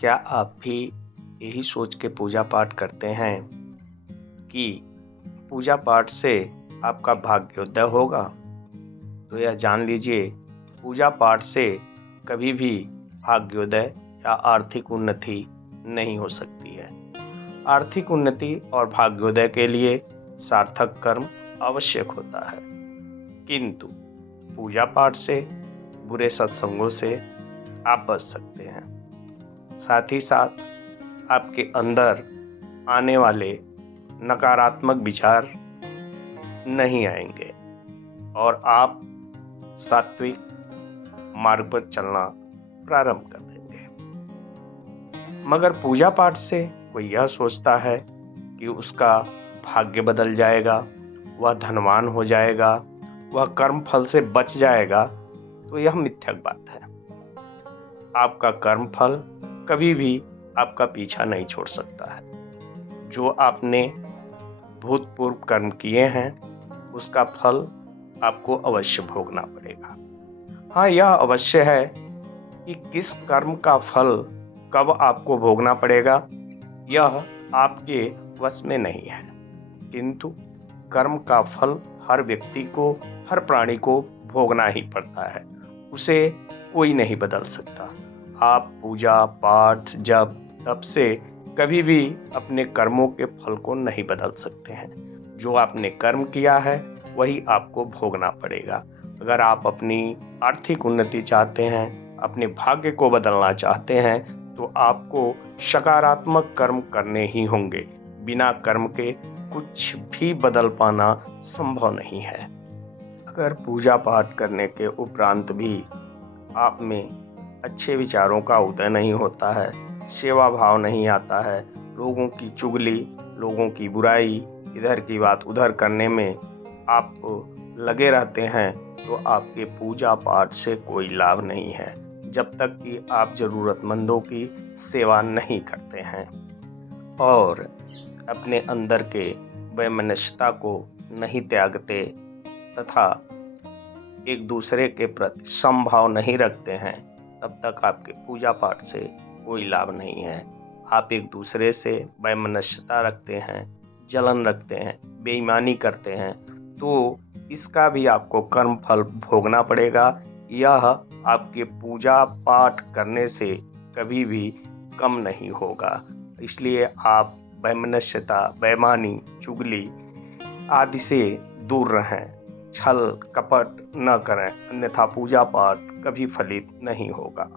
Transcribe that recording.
क्या आप भी यही सोच के पूजा पाठ करते हैं कि पूजा पाठ से आपका भाग्योदय होगा? तो यह जान लीजिए, पूजा पाठ से कभी भी भाग्योदय या आर्थिक उन्नति नहीं हो सकती है। आर्थिक उन्नति और भाग्योदय के लिए सार्थक कर्म आवश्यक होता है, किंतु पूजा पाठ से, बुरे सत्संगों से आप बच सकते हैं। साथ ही साथ आपके अंदर आने वाले नकारात्मक विचार नहीं आएंगे और आप सात्विक मार्ग पर चलना प्रारंभ कर देंगे। मगर पूजा पाठ से कोई यह सोचता है कि उसका भाग्य बदल जाएगा, वह धनवान हो जाएगा, वह कर्म फल से बच जाएगा, तो यह मिथ्यक बात है। आपका कर्म फल कभी भी आपका पीछा नहीं छोड़ सकता है। जो आपने भूतपूर्व कर्म किए हैं, उसका फल आपको अवश्य भोगना पड़ेगा। हाँ, यह अवश्य है कि किस कर्म का फल कब आपको भोगना पड़ेगा, यह आपके वश में नहीं है, किंतु कर्म का फल हर व्यक्ति को, हर प्राणी को भोगना ही पड़ता है। उसे कोई नहीं बदल सकता। आप पूजा पाठ जप तप से कभी भी अपने कर्मों के फल को नहीं बदल सकते हैं। जो आपने कर्म किया है वही आपको भोगना पड़ेगा। अगर आप अपनी आर्थिक उन्नति चाहते हैं, अपने भाग्य को बदलना चाहते हैं, तो आपको सकारात्मक कर्म करने ही होंगे। बिना कर्म के कुछ भी बदल पाना संभव नहीं है। अगर पूजा पाठ करने के उपरांत भी आप में अच्छे विचारों का उदय नहीं होता है, सेवा भाव नहीं आता है, लोगों की चुगली, लोगों की बुराई, इधर की बात उधर करने में आप लगे रहते हैं, तो आपके पूजा पाठ से कोई लाभ नहीं है, जब तक कि आप ज़रूरतमंदों की सेवा नहीं करते हैं और अपने अंदर के वैमनस्यता को नहीं त्यागते तथा एक दूसरे के प्रति समभाव नहीं रखते हैं, तब तक आपके पूजा पाठ से कोई लाभ नहीं है। आप एक दूसरे से वैमनस्यता रखते हैं, जलन रखते हैं, बेईमानी करते हैं, तो इसका भी आपको कर्म फल भोगना पड़ेगा। यह आपके पूजा पाठ करने से कभी भी कम नहीं होगा। इसलिए आप वैमनस्यता, बेईमानी, चुगली आदि से दूर रहें, छल कपट न करें, अन्यथा पूजा पाठ कभी फलित नहीं होगा।